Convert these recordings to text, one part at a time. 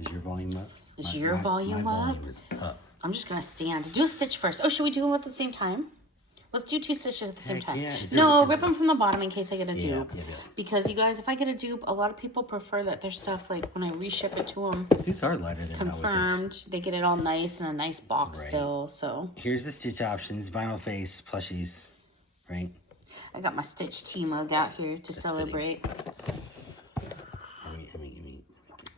Is your volume up? Is your volume my up? Volume is up. I'm just gonna stand. Do a stitch first. Oh, should we do them at the same time? Let's do 2 stitches at the same time. Yeah. No, rip them from the bottom in case I get a dupe. Yeah. Because you guys, if I get a dupe, a lot of people prefer that their stuff, like when I reship it to them, These are lighter than confirmed. They get it all nice in a nice box still. So here's the stitch options: vinyl face, plushies, right? I got my Stitch tea mug out here to celebrate. Let me.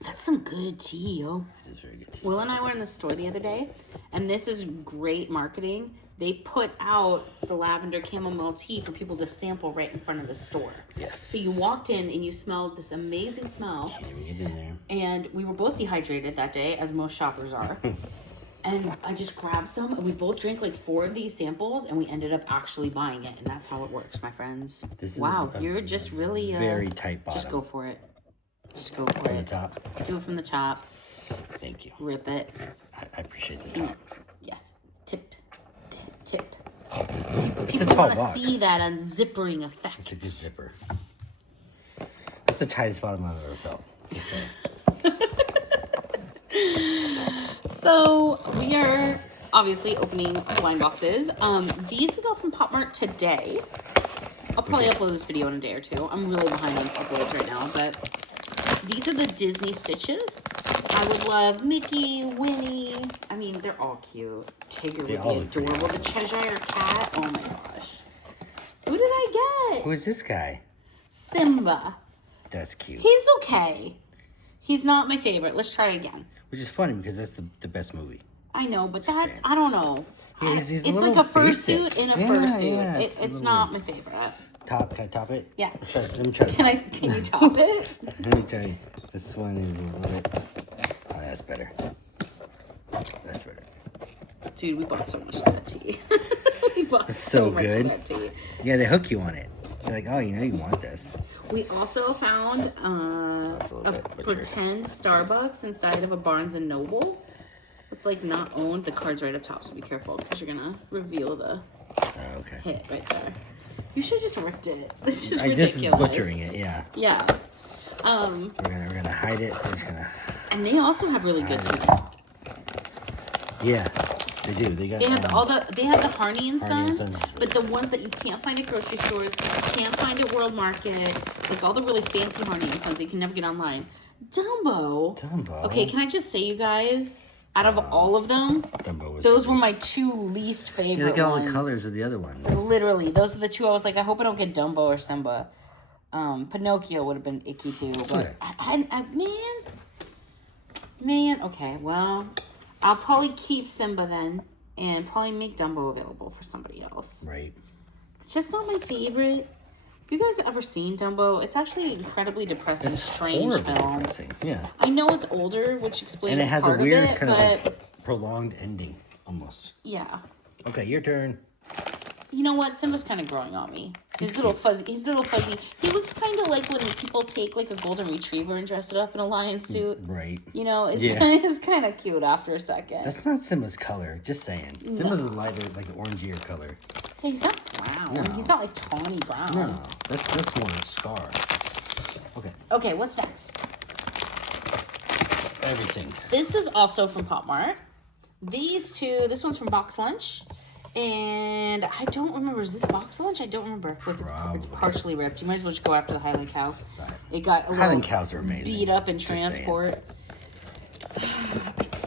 That's some good tea, yo. It is very good tea. Will and I were in the store the other day, and this is great marketing. They put out the lavender chamomile tea for people to sample right in front of the store. Yes. So you walked in and you smelled this amazing smell. Can't even get in there. And we were both dehydrated that day, as most shoppers are. And I just grabbed some, and we both drank like 4 of these samples, and we ended up actually buying it. And that's how it works, my friends. This is wow, you're just really very tight bottom. Just go for it. Just go for From the it. top. Do it from the top. Thank you. Rip it. I appreciate the top. Yeah. Tip. It's a People tall want to box. see that unzippering effect. It's a good zipper. That's the tightest bottom I've ever felt. Just saying. So we are obviously opening blind boxes. These we got from Pop Mart today. I'll probably upload this video in a day or two. I'm really behind on uploads right now, but these are the Disney stitches. I would love Mickey, Winnie. I mean, they're all cute. Tigger would be adorable. The Cheshire Cat. Oh my gosh. Who did I get? Who is this guy? Simba. That's cute. He's okay. He's not my favorite. Let's try again. Which is funny because that's the best movie. I know, but that's, I don't know. Yeah, he's it's a like a fursuit in a fursuit. Yeah, It's not my favorite. Can I top it? Yeah. Let me try. Can you top it? Let me try. This one is a little bit. Oh, that's better. That's better. Dude, we bought so much of that tea. We bought so much good. of that tea. Yeah, they hook you on it. They're like, oh, you know you want this. We also found That's a little a bit butchered. pretend Starbucks inside of a Barnes & Noble. It's like not owned. The card's right up top, so be careful because you're going to reveal the Oh, okay. hit right there. You should have just ripped it. This is This ridiculous. is butchering it, yeah. Yeah. We're gonna hide it. We're just gonna. And they also have really good tea. Yeah, they do. They got. They have they have the Harney and Harney and Sons, Sons. but the ones that you can't find at grocery stores, can't find at World Market, like all the really fancy Harney and Sons that you can never get online. Dumbo. Okay, can I just say, you guys, out of all of them, Dumbo was those were my 2 least favorite Yeah, look at all ones. the colors of the other ones. Literally, those are the 2 I was like, I hope I don't get Dumbo or Simba. Pinocchio would have been icky too, but man, okay, well, I'll probably keep Simba then, and probably make Dumbo available for somebody else. Right. It's just not my favorite. Have you guys ever seen Dumbo? It's actually incredibly depressing, strange film. Depressing. Yeah. I know it's older, which explains And it has a part weird of it, kind of but like prolonged ending, almost. yeah. Okay, your turn. You know what? Simba's kind of growing on me. He's little fuzzy. He looks kind of like when people take like a golden retriever and dress it up in a lion suit. Right. You know, it's Yeah. it's kind of cute after a second. That's not Simba's color. Just saying. Simba's a lighter, like an orangier color. Hey, he's not brown. No. He's not like tawny brown. No, that's more like Scar. Okay. Okay, what's next? Everything. This is also from Pop Mart. These 2, this one's from Box Lunch. And I don't remember. Is this Box Lunch? I don't remember. Look, it's partially ripped. You might as well just go after the Highland Cow. It got a Highland little Cows are amazing. beat up in Just saying. transport. I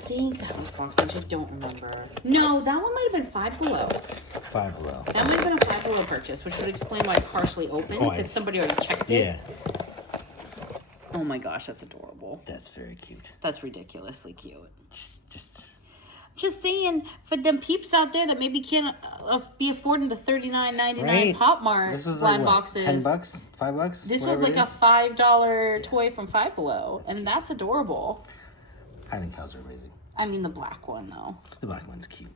think that was Box Lunch. I don't remember. No, that one might have been Five Below. Five Below. That might have been a Five Below purchase, which would explain why it's partially open, because somebody already checked it. Yeah. Oh my gosh, that's adorable. That's very cute. That's ridiculously cute. Just saying, for them peeps out there that maybe can't be affording the $39.99 right? Pop Mart This was blind like what, boxes. $10? $5? This was like a $5 toy from Five Below, and that's adorable. Highland Cows are amazing. I mean, the black one though. The black one's cute.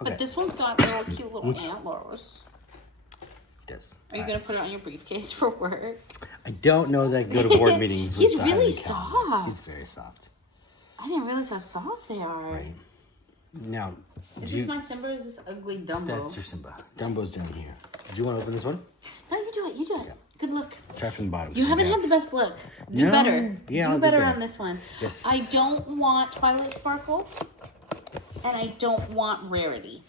Okay. But this one's got little cute little antlers. Yes. Are you gonna put it on your briefcase for work? I don't know that I go to board meetings with He's the really Highland Cow. soft. He's very soft. I didn't realize how soft they are. Right. Now, Is this my Simba or is this ugly Dumbo? That's your Simba. Dumbo's down here. Do you want to open this one? No, you do it. You do it. Good luck. Try from the bottom. You haven't had the best luck. Do No. better. Yeah, do I'll do better better. on this one. Yes. I don't want Twilight Sparkle, and I don't want Rarity,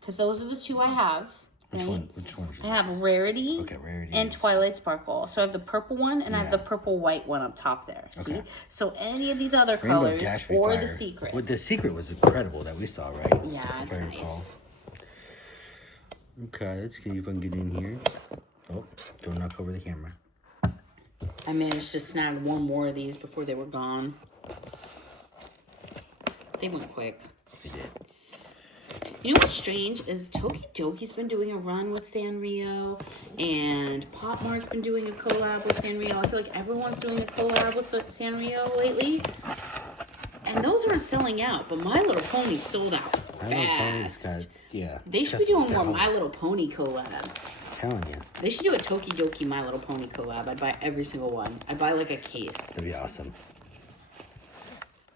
because those are the two I have. Which right? one? Which one? I have Rarity, Okay, Rarity and is- Twilight Sparkle. So I have the purple one, and I have Yeah. the purple white one up top there. See? Okay. So any of these other Rainbow colors Dash would be or fire. the secret. Well, the secret was incredible that we saw, right? Yeah, If it's I nice. recall. Okay, let's see if I can get in here. Oh, don't knock over the camera. I managed to snag one more of these before they were gone. They went quick. They did. You know what's strange is Tokidoki's been doing a run with Sanrio, and Pop Mart's been doing a collab with Sanrio. I feel like everyone's doing a collab with Sanrio lately. And those aren't selling out, but My Little Pony sold out My Little Pony's fast. got, yeah. They it's should got be some doing more dough. My Little Pony collabs. I'm telling you, They should do a Tokidoki My Little Pony collab. I'd buy every single one. I'd buy like a case. that'd be awesome.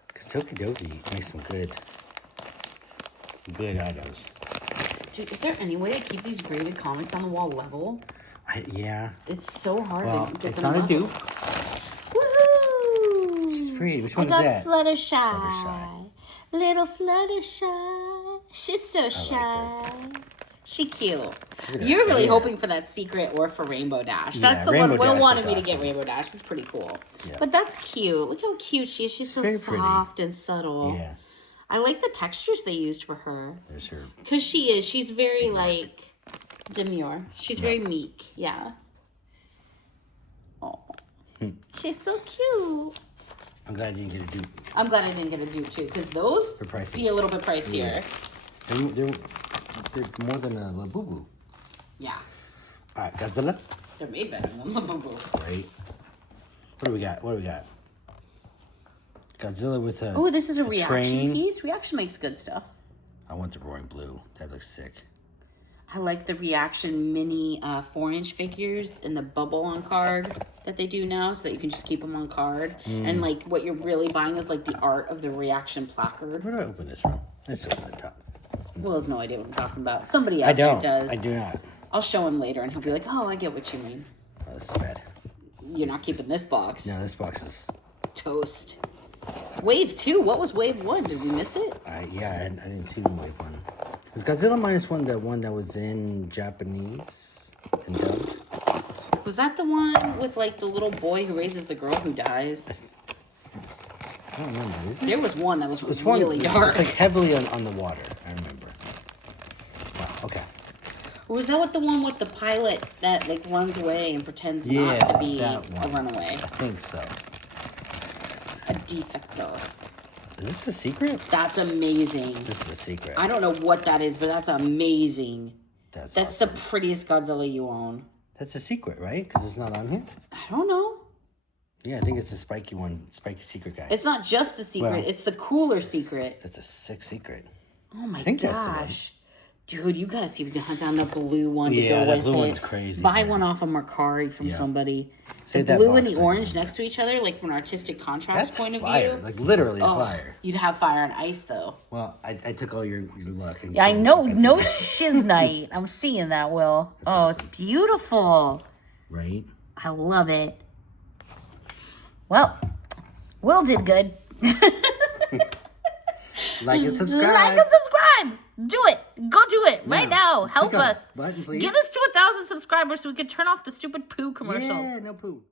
Because Tokidoki makes some good items. Dude, is there any way to keep these graded comics on the wall level? Yeah. It's so hard Well, to get it's them not a up. dupe. Woohoo! She's pretty. Which I one is got that? Fluttershy. Fluttershy. Little Fluttershy. She's so shy. She cute. at You're her really hair. hoping for that secret or for Rainbow Dash. That's Yeah, the Rainbow one Will Dash wanted looked me to get awesome. Rainbow Dash. It's pretty cool. Yeah. But that's cute. Look how cute she is. She's so very pretty. soft and subtle. Yeah. I like the textures they used for her. There's her. Because she is. She's very, like, demure. She's very meek. Yeah. Oh. She's so cute. I'm glad you didn't get a dupe. I'm glad I didn't get a dupe, too. Because those They're pricey. be a little bit pricier. Yeah. They're more than a Labubu. Yeah. All right, Godzilla. They're made better than the boo-boo. Right. What do we got? What do we got? Godzilla with a. Oh, this is a reaction train. piece. Reaction makes good stuff. I want the Roaring Blue. That looks sick. I like the reaction mini 4-inch figures in the bubble on card that they do now, so that you can just keep them on card. And like what you're really buying is like the art of the reaction placard. Where do I open this from? Let's open the top. Will has no idea what I'm talking about. Somebody I out there don't. does. I do not. I'll show him later, and he'll be like, "Oh, I get what you mean. Oh, this is bad. You're not keeping this box." No, this box is. Toast. Wave 2. What was Wave 1? Did we miss it? Yeah, I didn't see the wave one. Is Godzilla -1 the one that was in Japanese and dubbed? Was that the one with like the little boy who raises the girl who dies? I don't remember. Is it? There was one that was It's one. really dark. It's like heavily on the water. I remember. Wow. Okay. Or was that with the one with the pilot that like runs away and pretends not Yeah, to be that a one. runaway? I think so. A defecto. Is this a secret? That's amazing. This is a secret. I don't know what that is, but that's amazing. That's That's awesome. the prettiest Godzilla you own. That's a secret, right? Because it's not on here. I don't know. Yeah, I think it's a spiky one, spiky secret guy. It's not just the secret, Well- it's the cooler secret. That's a sick secret. Oh my think that's the one. gosh. Dude, you gotta see if we can hunt down the blue one to Yeah, go that with blue it. one's crazy, Buy man. one off of Mercari from Yeah. somebody. Save the that blue and box the I orange remember. next to each other, like from an artistic contrast That's point of fire. view. Like literally Oh, fire. you'd have fire and ice though. Well, I took all your luck. And Yeah, I know. that's No it. shiznite. I'm seeing that, Will. Oh, it's beautiful. Right? I love it. Well, Will did good. Like and subscribe. Like and subscribe. Do it. Go do it right now. Help Click on us. the button, please. Get us to 1,000 subscribers so we can turn off the stupid poo commercials. Yeah, no poo.